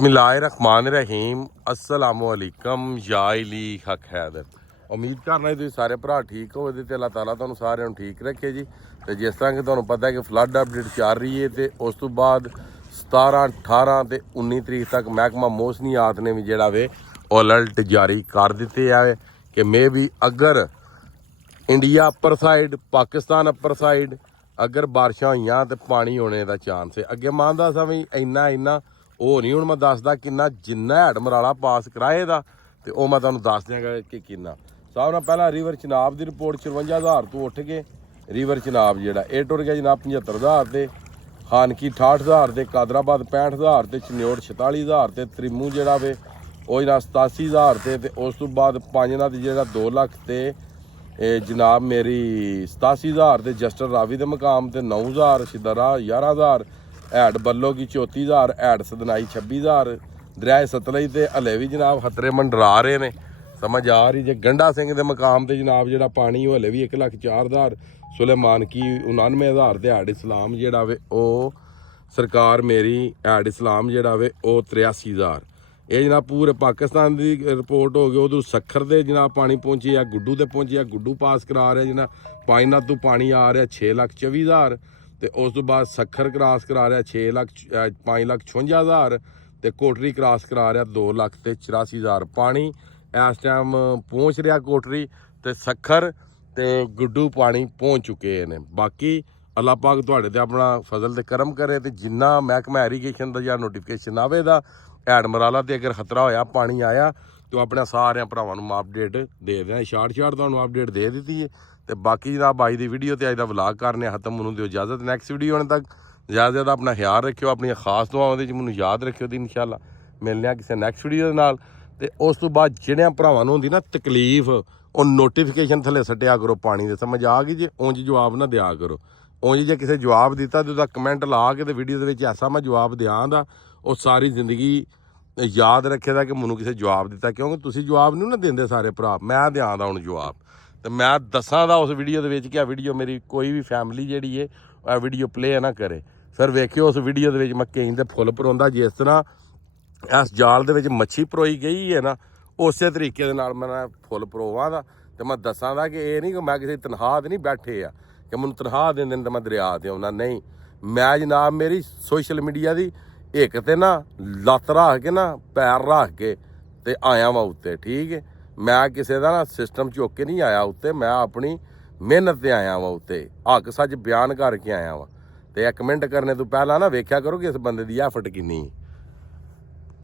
ਬਿਸਮਿल्लाहिर्रहमानिर्रहीम अस्सलामुअलैकुम या इली हक हैदर। उम्मीद करना ਤੁਸੀਂ ਸਾਰੇ ਭਰਾ ਠੀਕ ਹੋ ਤੇ ਅੱਲਾਹ ਤਾਲਾ ਤੁਹਾਨੂੰ ਸਾਰਿਆਂ ਨੂੰ ਠੀਕ ਰੱਖੇ ਜੀ। ਤੇ ਜਿਸ ਤਰ੍ਹਾਂ ਕਿ ਤੁਹਾਨੂੰ ਪਤਾ ਹੈ ਕਿ ਫਲੱਡ ਅਪਡੇਟ ਚੱਲ ਰਹੀ ਹੈ ਤੇ ਉਸ ਤੋਂ ਬਾਅਦ 17 18 ਤੇ 19 ਤਰੀਕ ਤੱਕ ਮਹਿਕਮਾ ਮੌਸਮੀਆਤ ਨੇ ਵੀ ਜਿਹੜਾ ਵੇ ਉਹ ਅਲਰਟ ਜਾਰੀ ਕਰ ਦਿੱਤੇ ਆ ਕਿ ਮੇ ਵੀ ਅਗਰ ਇੰਡੀਆ ਅਪਰ ਸਾਈਡ ਪਾਕਿਸਤਾਨ ਅਪਰ ਸਾਈਡ ਅਗਰ ਬਾਰਿਸ਼ਾਂ ਹੋਈਆਂ ਤੇ ਪਾਣੀ ਹੋਣੇ ਦਾ ਚਾਂਸ ਹੈ। ਅੱਗੇ ਮੰਨਦਾ ਸਾਂ ਵੀ ਇੰਨਾ ਉਹ ਨਹੀਂ, ਹੁਣ ਮੈਂ ਦੱਸਦਾ ਕਿੰਨਾ ਜਿੰਨਾ ਹੈਡ ਮਰਾਲਾ ਪਾਸ ਕਰਾਏ ਦਾ ਤੇ ਉਹ ਮੈਂ ਤੁਹਾਨੂੰ ਦੱਸ ਦਿਆਂਗਾ ਕਿ ਕਿੰਨਾ। ਸਭ ਨਾਲ ਪਹਿਲਾਂ ਰਿਵਰ ਚਨਾਬ ਦੀ ਰਿਪੋਰਟ 54000 ਤੋਂ ਉੱਠ ਕੇ ਰਿਵਰ ਚਨਾਬ ਜਿਹੜਾ ਇਹ ਟੁਰ ਗਿਆ ਜਨਾਬ 75000 ਤੇ ਖਾਨਕੀ 68000 ਤੇ ਕਾਦਰਾਬਾਦ 65000 ਤੇ ਚਨਿਓੜ 46000 ਤੇ ਤ੍ਰਿਮੂ ਜਿਹੜਾ ਵੇ ਉਹ ਜਨਾਬ 87000 ਤੇ ਉਸ ਤੋਂ ਬਾਅਦ ਪੰਜਨਾ ਦੀ ਜਿਹੜਾ 2 ਲੱਖ ਤੇ ਜਨਾਬ ਮੇਰੀ 87000 ਤੇ ਜਸਟਰ ਰਾਵੀ ਦੇ ਮਕਾਮ ਤੇ 9000 ਸ਼ਿਦਰਾ 11000 हैड बल्लो की 34000 हैड सदनाई 26000 दरिया सतलज ते हले भी जनाब खतरे मंडरा रहे ने। समझ आ रही जे गंडा सिंह के मकाम ते जनाब जो पानी हले भी 1,04,000 सुलेमान की 99,000 ते हैड इस्लाम जोड़ा वे सरकार मेरी हैड इस्लाम जोड़ा वे 83,000। ये जनाब पूरे पाकिस्तान की रिपोर्ट हो गई। उधर सखर दे जनाब पानी पहुंची है, गुड्डू ते पहुंची है, गुड्डू पास करा रहा जनाब पाइना तो पानी आ रहा 6,24,000 ਤੇ ਉਸ ਤੋਂ ਬਾਅਦ ਸੱਖਰ ਕਰਾਸ ਕਰਾ ਰਿਹਾ 5,56,000 ਤੇ ਕੋਟਰੀ ਕਰਾਸ ਕਰਾ ਰਿਹਾ 2,84,000 ਪਾਣੀ ਇਸ ਟਾਈਮ ਪਹੁੰਚ ਰਿਹਾ ਕੋਟਰੀ ਤੇ ਸੱਖਰ ਤੇ ਗੁੱਡੂ ਪਾਣੀ ਪਹੁੰਚ ਚੁੱਕੇ ਨੇ। ਬਾਕੀ ਅੱਲਾਹ ਪਾਕ ਤੁਹਾਡੇ ਤੇ ਆਪਣਾ ਫਜ਼ਲ ਤੇ ਕਰਮ ਕਰੇ ਤੇ ਜਿੰਨਾ ਮਹਿਕਮਾ ਇਰੀਗੇਸ਼ਨ ਦਾ ਜਾਂ ਨੋਟੀਫਿਕੇਸ਼ਨ ਆਵੇ ਦਾ ਹੈਡ ਮਰਾਲਾ ਤੇ ਅਗਰ ਖਤਰਾ ਹੋਇਆ ਪਾਣੀ ਆਇਆ ਤੇ ਆਪਣੇ ਸਾਰਿਆਂ ਭਰਾਵਾਂ ਨੂੰ ਅਪਡੇਟ ਦੇ ਦਿਆਂ। ਸ਼ਾਰਟ ਤੁਹਾਨੂੰ ਅਪਡੇਟ ਦੇ ਦਿੱਤੀ ਹੈ ਤੇ ਬਾਕੀ ਜਨਾਬ ਅੱਜ ਦੀ ਵੀਡੀਓ ਤੇ ਅੱਜ ਦਾ ਵਲੌਗ ਕਰਨੇ ਖਤਮ। ਮੈਨੂੰ ਦਿਓ ਇਜਾਜ਼ਤ। ਨੈਕਸਟ ਵੀਡੀਓ ਆਉਣ ਤੱਕ ਜ਼ਿਆਦਾ ਆਪਣਾ ਖਿਆਲ ਰੱਖਿਓ, ਆਪਣੀਆਂ ਖਾਸ ਦੁਆਵਾਂ ਦੇ ਵਿੱਚ ਮੈਨੂੰ ਯਾਦ ਰੱਖਿਓ ਤੇ ਇਨਸ਼ਾਅੱਲਾ ਮਿਲਦੇ ਹਾਂ ਕਿਸੇ ਨੈਕਸਟ ਵੀਡੀਓ ਦੇ ਨਾਲ। ਤੇ ਉਸ ਤੋਂ ਬਾਅਦ ਜਿਹੜਿਆਂ ਭਰਾਵਾਂ ਨੂੰ ਹੁੰਦੀ ਨਾ ਤਕਲੀਫ ਉਹ ਨੋਟੀਫਿਕੇਸ਼ਨ ਥੱਲੇ ਸੱਟਿਆ ਕਰੋ ਪਾਣੀ ਦੇ। ਸਮਝ ਆ ਗਈ ਜੇ ਉਂਝ ਜਵਾਬ ਨਾ ਦਿਆ ਕਰੋ। ਉਂਝ ਜੇ ਕਿਸੇ ਜਵਾਬ ਦਿੱਤਾ ਤੇ ਉਹਦਾ ਕਮੈਂਟ ਲਾ ਕੇ ਤੇ ਵੀਡੀਓ ਦੇ ਵਿੱਚ ਐਸਾ ਮੈਂ ਜਵਾਬ ਦਿਆਂ ਦਾ ਉਹ ਸਾਰੀ ਜ਼ਿੰਦਗੀ ਯਾਦ ਰੱਖੇਦਾ ਕਿ ਮੈਨੂੰ ਕਿਸੇ ਜਵਾਬ ਦਿੱਤਾ, ਕਿਉਂਕਿ ਤੁਸੀਂ ਜਵਾਬ ਨਹੀਂ ਨਾ ਦਿੰਦੇ ਸਾਰੇ ਭਰਾ, ਮੈਂ ਦਿਆਂ ਦਾ ਹੁਣ ਜਵਾਬ ਤੇ ਮੈਂ ਦੱਸਾਂ ਦਾ ਉਸ ਵੀਡੀਓ ਦੇ ਵਿੱਚ ਕਿ ਆ ਵੀਡੀਓ ਮੇਰੀ ਕੋਈ ਵੀ ਫੈਮਿਲੀ ਜਿਹੜੀ ਹੈ ਆ ਵੀਡੀਓ ਪਲੇ ਨਾ ਕਰੇ। ਫਿਰ ਵੇਖਿਓ ਉਸ ਵੀਡੀਓ ਦੇ ਵਿੱਚ ਮੈਂ ਕਈ ਦੇ ਫੁੱਲ ਪਰੋਂਦਾ ਜਿਸ ਤਰ੍ਹਾਂ ਇਸ ਜਾਲ ਦੇ ਵਿੱਚ ਮੱਛੀ ਪਰੋਈ ਗਈ ਹੈ ਨਾ ਉਸੇ ਤਰੀਕੇ ਦੇ ਨਾਲ ਮੈਂ ਫੁੱਲ ਪਰੋਵਾਂ ਦਾ ਤੇ ਮੈਂ ਦੱਸਾਂ ਦਾ ਕਿ ਇਹ ਨਹੀਂ ਕਿ ਮੈਂ ਕਿਸੇ ਤਨਖਾਹ ਤੇ ਨਹੀਂ ਬੈਠੇ ਆ ਕਿ ਮੈਨੂੰ ਤਨਖਾਹ ਦੇ ਦਿੰਦੇ ਮੈਂ ਦਰਿਆ ਤੇ ਆਉਣਾ। ਨਹੀਂ, ਮੈਂ ਜਨਾਬ ਮੇਰੀ ਸੋਸ਼ਲ ਮੀਡੀਆ ਦੀ ਇੱਕ ਤੇ ਨਾ ਲੱਤ ਰੱਖ ਕੇ ਨਾ ਪੈਰ ਰੱਖ ਕੇ ਤੇ ਆਇਆ ਵਾਂ ਉੱਤੇ। ਠੀਕ ਹੈ, ਮੈਂ ਕਿਸੇ ਦਾ ਨਾ ਸਿਸਟਮ ਚੁੱਕ ਕੇ ਨਹੀਂ ਆਇਆ ਉੱਤੇ, ਮੈਂ ਆਪਣੀ ਮਿਹਨਤ ਤੇ ਆਇਆ ਵਾਂ ਉੱਤੇ, ਹੱਕ ਸੱਚ ਬਿਆਨ ਕਰਕੇ ਆਇਆ ਵਾਂ। ਤੇ ਇਹ ਕਮੈਂਟ ਕਰਨੇ ਤੋਂ ਪਹਿਲਾਂ ਨਾ ਵੇਖਿਆ ਕਰੋ ਕਿ ਇਸ ਬੰਦੇ ਦੀ ਐਫਰਟ ਕਿੰਨੀ ਹੈ।